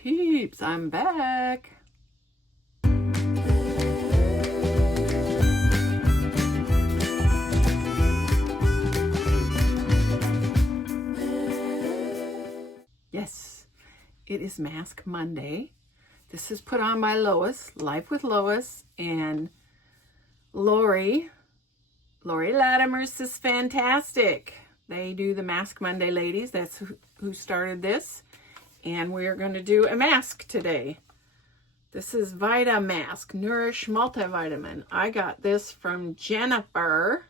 Peeps, I'm back. Yes, it is Mask Monday. This is put on by Lois, Life with Lois, and Lori Latimer's Sisfantastic. They do the Mask Monday, ladies. That's who started this. And we're going to do a mask today. This is Vita Mask, Nourish Multivitamin. I got this from Jennifer.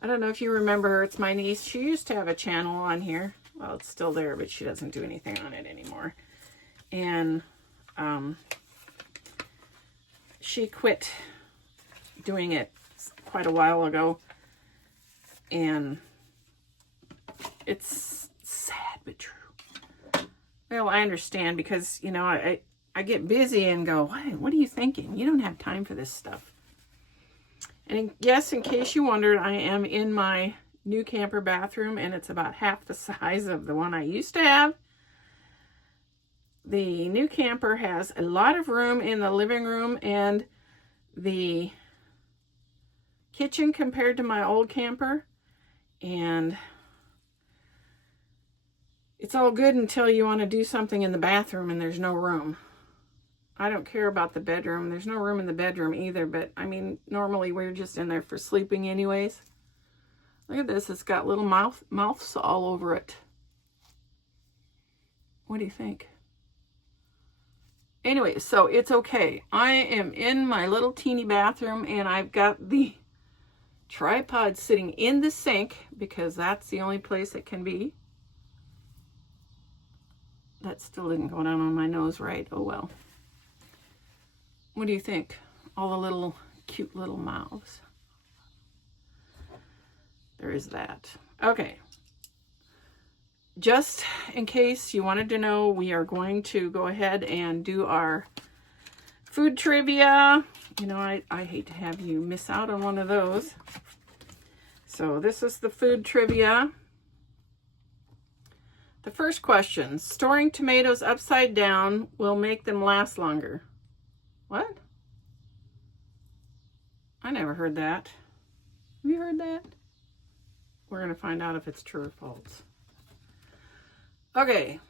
I don't know if you remember her. It's my niece. She used to have a channel on here. Well, it's still there, but she doesn't do anything on it anymore. And she quit doing it quite a while ago. And it's sad but true. Well, I understand because, you know, I get busy and go, what are you thinking? You don't have time for this stuff. And yes, in case you wondered, I am in my new camper bathroom, and it's about half the size of the one I used to have. The new camper has a lot of room in the living room and the kitchen compared to my old camper. And it's all good until you want to do something in the bathroom and there's no room. I don't care about the bedroom. There's no room in the bedroom either, but I mean, normally we're just in there for sleeping anyways. Look at this. It's got little mouths all over it. What do you think? Anyway, so it's okay. I am in my little teeny bathroom and I've got the tripod sitting in the sink because that's the only place it can be. That still didn't go down on my nose right. Oh well. What do you think? All the little cute little mouths. There is that. Okay. Just in case you wanted to know, we are going to go ahead and do our food trivia. You know, I hate to have you miss out on one of those. So this is the food trivia. The first question, storing tomatoes upside down will make them last longer. What? I never heard that. Have you heard that? We're going to find out if it's true or false. Okay.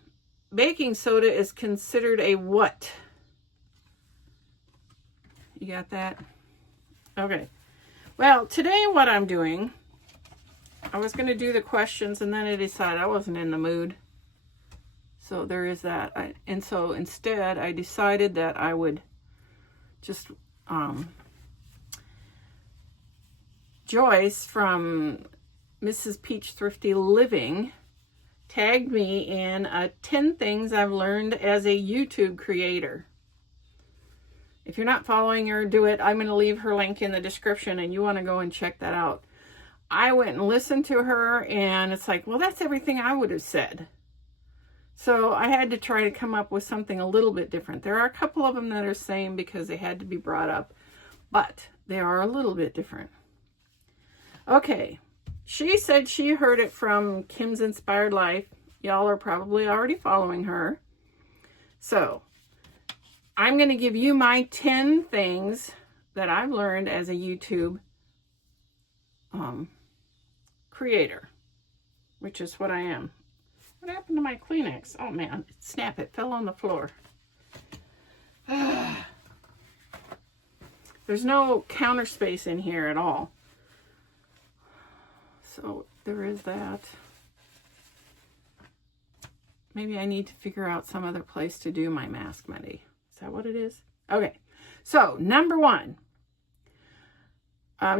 Baking soda is considered a what? You got that? Okay. Well, today what I'm doing, I was going to do the questions and then I decided I wasn't in the mood. So there is that. And so instead I decided that I would just, Joyce from Mrs. Peach Thrifty Living tagged me in 10 things I've learned as a YouTube creator. If you're not following her, do it. I'm going to leave her link in the description and you want to go and check that out. I went and listened to her and it's like, well, that's everything I would have said. So I had to try to come up with something a little bit different. There are a couple of them that are same because they had to be brought up, but they are a little bit different. Okay. She said she heard it from Kim's Inspired Life. Y'all are probably already following her. So I'm going to give you my 10 things that I've learned as a YouTube creator, which is what I am. What happened to my Kleenex? Oh man, snap, it fell on the floor. There's no counter space in here at all. So there is that. Maybe I need to figure out some other place to do my Mask Monday. Is that what it is? Okay, so number one.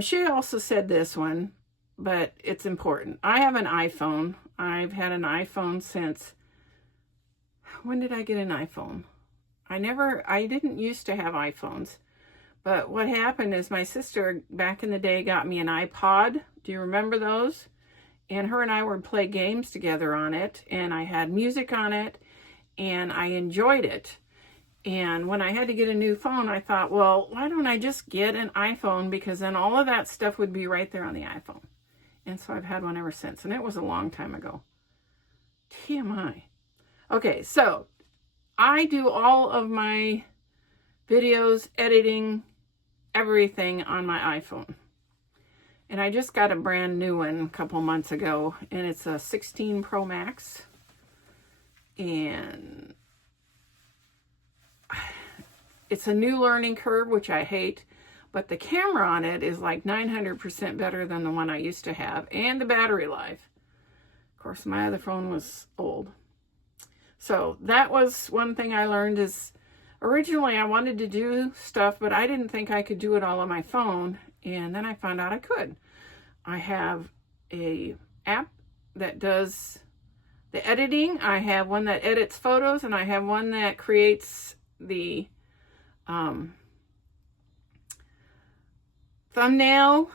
She also said this one, but it's important. I have an iPhone. I've had an iPhone since, when did I get an iPhone? I didn't used to have iPhones, but what happened is my sister back in the day got me an iPod. Do you remember those? And her and I would play games together on it, and I had music on it, and I enjoyed it. And when I had to get a new phone, I thought, well, why don't I just get an iPhone? Because then all of that stuff would be right there on the iPhone. And so I've had one ever since. And it was a long time ago. TMI. Okay, so I do all of my videos, editing, everything on my iPhone. And I just got a brand new one a couple months ago, and it's a 16 Pro Max. And it's a new learning curve, which I hate, but the camera on it is like 900% better than the one I used to have, and the battery life. Of course, my other phone was old. So that was one thing I learned is originally I wanted to do stuff, but I didn't think I could do it all on my phone. And then I found out I could. I have a app that does the editing. I have one that edits photos, and I have one that creates the thumbnail.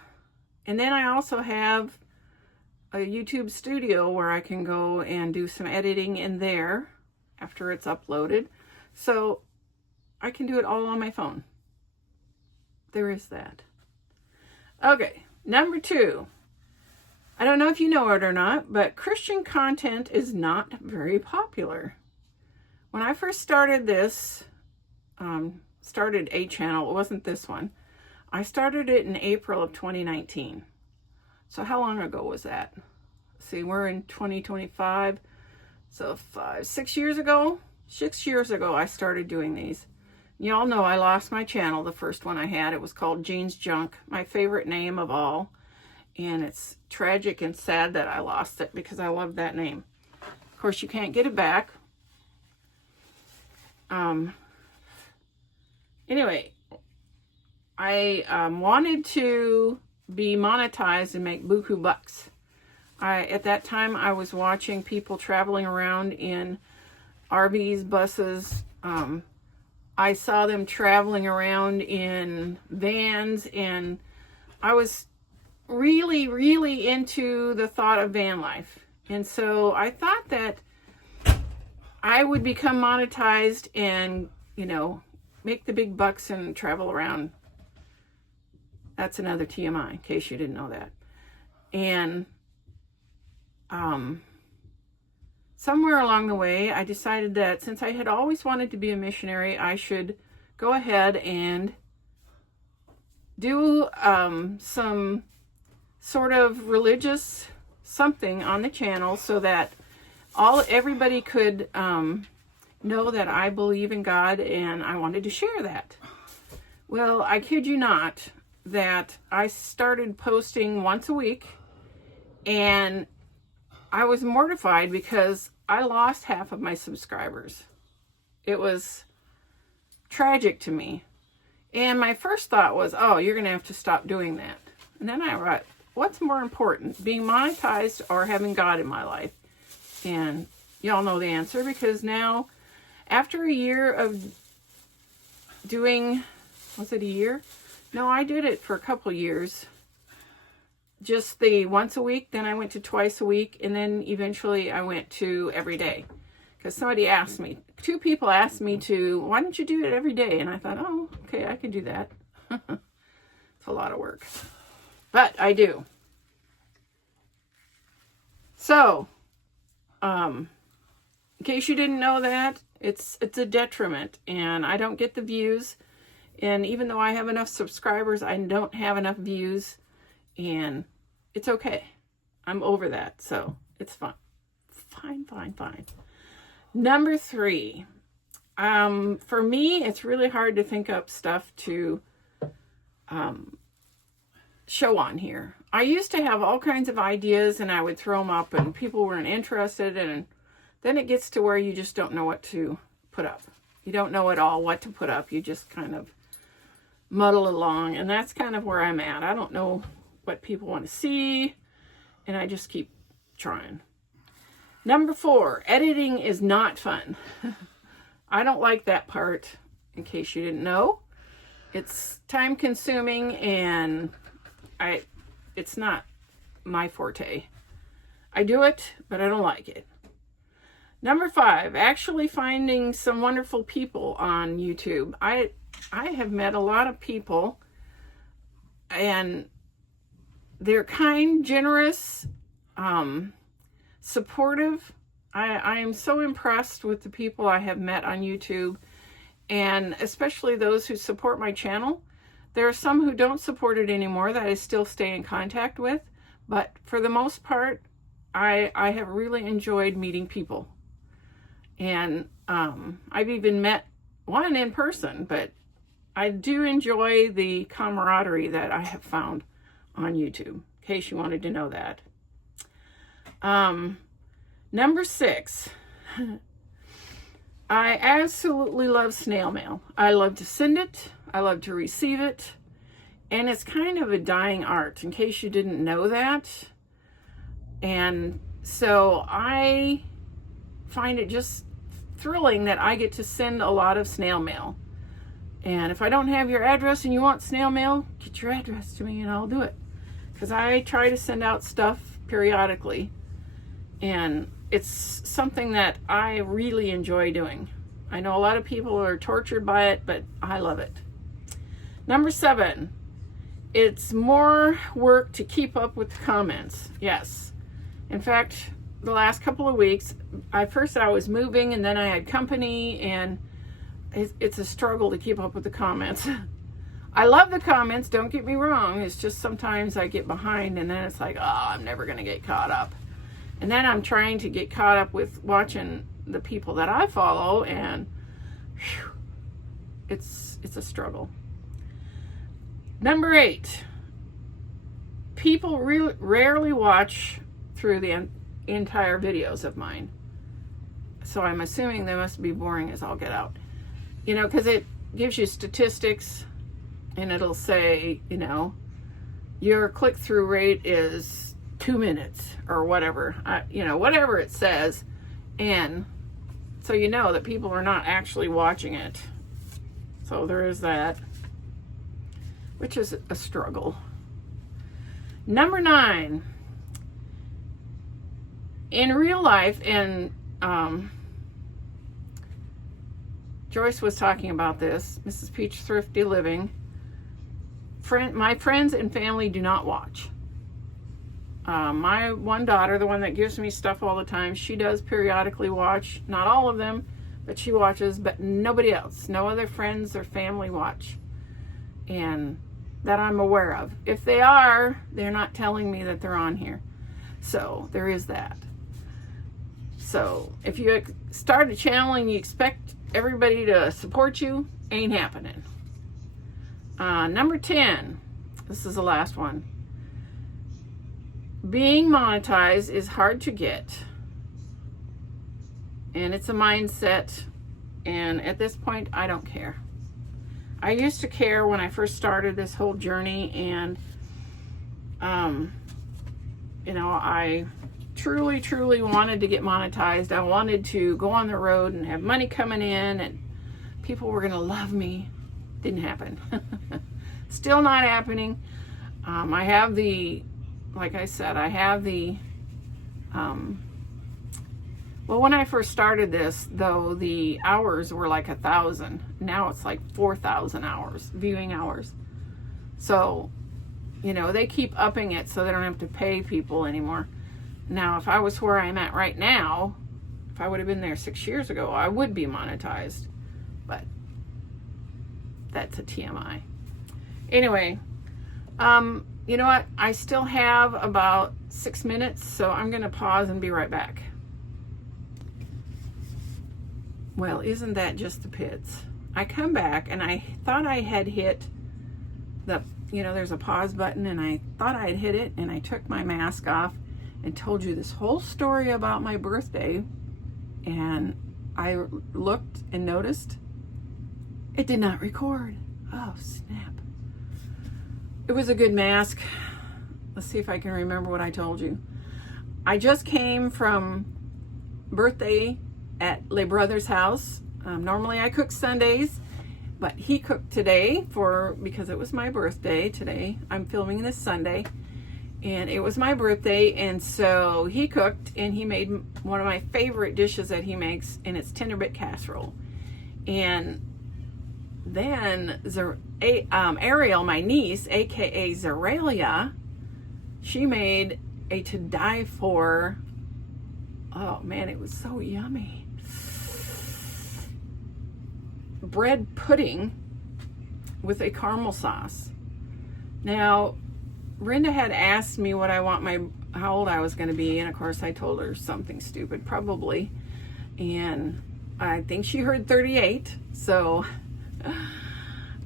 And then I also have a YouTube studio where I can go and do some editing in there after it's uploaded. So I can do it all on my phone. There is that. Okay, number 2. I don't know if you know it or not, but Christian content is not very popular. When I first started this, started a channel, it wasn't this one. I started it in April of 2019. So how long ago was that? See, we're in 2025. So 6 years ago? 6 years ago I started doing these. Y'all know I lost my channel, the first one I had. It was called Jean's Junk, my favorite name of all. And it's tragic and sad that I lost it because I love that name. Of course, you can't get it back. Anyway, I wanted to be monetized and make buku bucks. At that time, I was watching people traveling around in RVs, buses. I saw them traveling around in vans, and I was really, really into the thought of van life. And so I thought that I would become monetized and, you know, make the big bucks and travel around. That's another TMI, in case you didn't know that. And somewhere along the way, I decided that since I had always wanted to be a missionary, I should go ahead and do some sort of religious something on the channel so that everybody could know that I believe in God, and I wanted to share that. Well, I kid you not that I started posting once a week, and I was mortified because I lost half of my subscribers. It was tragic to me. And my first thought was, oh, you're going to have to stop doing that. And then I thought, what's more important, being monetized or having God in my life? And y'all know the answer, because now, after a year of doing, was it a year? No, I did it for a couple years. Just the once a week, then I went to twice a week, and then eventually I went to every day. Because somebody asked me, 2 people asked me to, why don't you do it every day? And I thought, oh, okay, I can do that. It's a lot of work. But I do. So, in case you didn't know that, it's a detriment, and I don't get the views. And even though I have enough subscribers, I don't have enough views, and it's okay. I'm over that, so it's fine. Fine. Number 3. For me, it's really hard to think up stuff to show on here. I used to have all kinds of ideas, and I would throw them up, and people weren't interested, and then it gets to where you just don't know what to put up. You don't know at all what to put up. You just kind of muddle along, and that's kind of where I'm at. I don't know what people want to see, and I just keep trying. Number 4, editing is not fun. I don't like that part, in case you didn't know. It's time consuming, and it's not my forte. I do it, but I don't like it. Number 5, actually finding some wonderful people on YouTube. I have met a lot of people, and they're kind, generous, supportive, I am so impressed with the people I have met on YouTube, and especially those who support my channel. There are some who don't support it anymore that I still stay in contact with, but for the most part, I have really enjoyed meeting people. And I've even met one in person, but I do enjoy the camaraderie that I have found on YouTube, in case you wanted to know that. Number 6, I absolutely love snail mail. I love to send it. I love to receive it. And it's kind of a dying art, in case you didn't know that. And so I find it just thrilling that I get to send a lot of snail mail. And if I don't have your address and you want snail mail, get your address to me and I'll do it. Because I try to send out stuff periodically. And it's something that I really enjoy doing. I know a lot of people are tortured by it, but I love it. Number 7, it's more work to keep up with the comments. Yes. In fact, the last couple of weeks, I was moving and then I had company, and it's a struggle to keep up with the comments. I love the comments, don't get me wrong. It's just sometimes I get behind and then it's like, oh, I'm never going to get caught up. And then I'm trying to get caught up with watching the people that I follow, and whew, it's a struggle. Number 8, people rarely watch through the entire videos of mine. So I'm assuming they must be boring as all get out. You know, because it gives you statistics, and it'll say, you know, your click-through rate is 2 minutes or whatever, you know, whatever it says. And so you know that people are not actually watching it. So there is that, which is a struggle. Number 9, in real life, and Joyce was talking about this, Mrs. Peach Thrifty Living, my friends and family do not watch. My one daughter, the one that gives me stuff all the time, she does periodically watch. Not all of them, but she watches, but nobody else. No other friends or family watch. And that I'm aware of. If they are, they're not telling me that they're on here. So there is that. So if you start a channel and you expect everybody to support you, ain't happening. Number 10, this is the last one. Being monetized is hard to get, and it's a mindset, and at this point I don't care. I used to care when I first started this whole journey, and you know, I truly wanted to get monetized. I wanted to go on the road and have money coming in, and people were gonna love me. Didn't happen. Still not happening. I have the, like I said, I have the, well, when I first started this, though, the hours were like 1,000. Now it's like 4,000 hours, viewing hours. So, you know, they keep upping it so they don't have to pay people anymore. Now, if I was where I'm at right now, if I would have been there 6 years ago, I would be monetized. But that's a TMI. Anyway, you know what? I still have about 6 minutes, so I'm going to pause and be right back. Well, isn't that just the pits? I come back, and I thought I had hit the, you know, there's a pause button, and I thought I had hit it, and I took my mask off and told you this whole story about my birthday, and I looked and noticed it did not record. Oh, snap. It was a good mask. Let's see if I can remember what I told you. I just came from birthday at Le Brother's house. Normally I cook Sundays, but he cooked today because it was my birthday today. I'm filming this Sunday, and it was my birthday, and so he cooked, and he made one of my favorite dishes that he makes, and it's tenderbit casserole. And then Ariel, my niece, aka Zeralia, she made a to die for Oh man, it was so yummy. Bread pudding with a caramel sauce. Now, Brenda had asked me what I want how old I was going to be, and of course I told her something stupid, probably. And I think she heard 38, so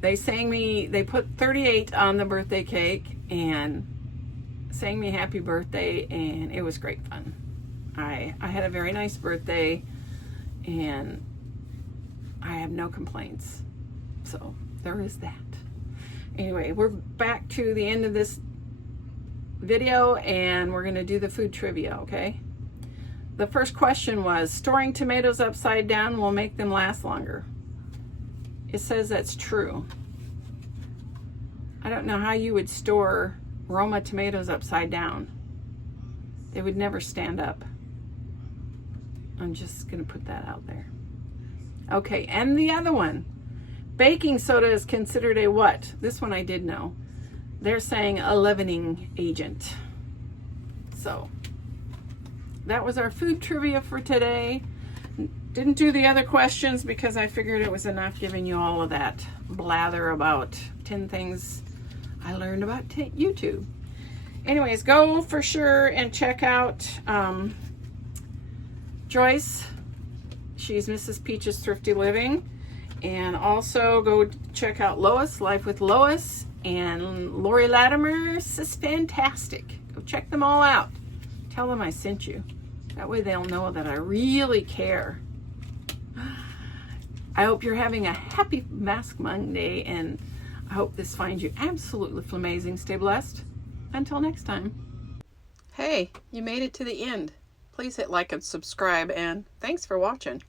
they put 38 on the birthday cake and sang me happy birthday, and it was great fun. I had a very nice birthday, and I have no complaints. So there is that. Anyway, we're back to the end of this video, and we're going to do the food trivia, okay? The first question was, storing tomatoes upside down will make them last longer. It says that's true. I don't know how you would store Roma tomatoes upside down. They would never stand up. I'm just going to put that out there. Okay, and the other one. Baking soda is considered a what? This one I did know. They're saying a leavening agent. So, that was our food trivia for today. Didn't do the other questions because I figured it was enough giving you all of that blather about 10 things I learned about YouTube. Anyways, go for sure and check out Joyce. She's Mrs. Peach's Thrifty Living. And also go check out Lois, Life with Lois, and Lori Latimer, Sisfantastic. Go check them all out. Tell them I sent you. That way they'll know that I really care. I hope you're having a happy Mask Monday, and I hope this finds you absolutely flamazing. Stay blessed. Until next time. Hey, you made it to the end. Please hit like and subscribe, and thanks for watching.